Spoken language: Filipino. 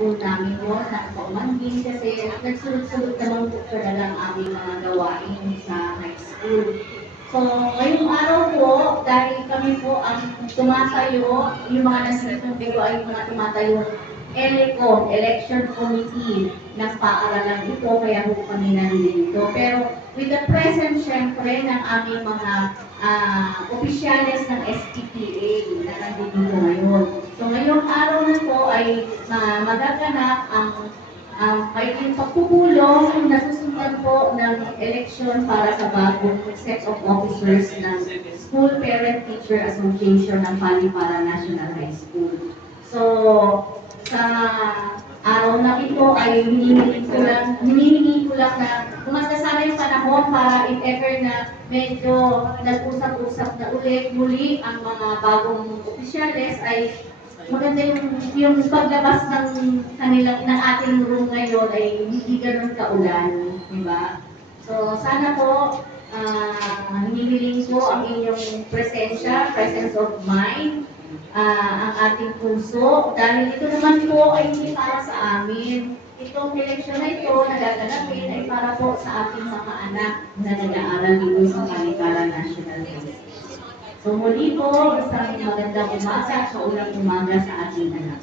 school namin yun, nakapaumanggin kasi nagsulot-sulot naman po talaga ang aming mga gawain sa high school. So, ngayong araw po, dahil kami po ang tumatayo, yung mga nandito dito ay mga tumatayo ELECOM, Election Committee ng paaralan ito, kaya po kami nandito. Pero with the presence, syempre, ng aming mga opisyales ng SPPA na nandito ngayon. So ngayong araw na po ay magaganap ang kailang pagpupulong na susundan po ng eleksyon para sa bagong set of officers ng School Parent Teacher Association ng Paliparan National High School. So, sa araw na ito ay hinihingi ko lang na kumasta sana yung panahon para if ever na medyo nag-usap-usap na ulit muli ang mga bagong opisyales ay maganda yung paglabas ng ating room ngayon ay hindi ganun kaulan, di ba? So sana po hinihiling ko ang inyong presensya, presence of mind, ang ating puso, dahil ito naman po ay hindi para sa amin. Itong eleksyon na ito na gaganapin ay para po sa ating mga anak na nag-aaral dito sa Paliparan National High. So muli po, isang magandang umaga at kaulang umaga sa ating anak.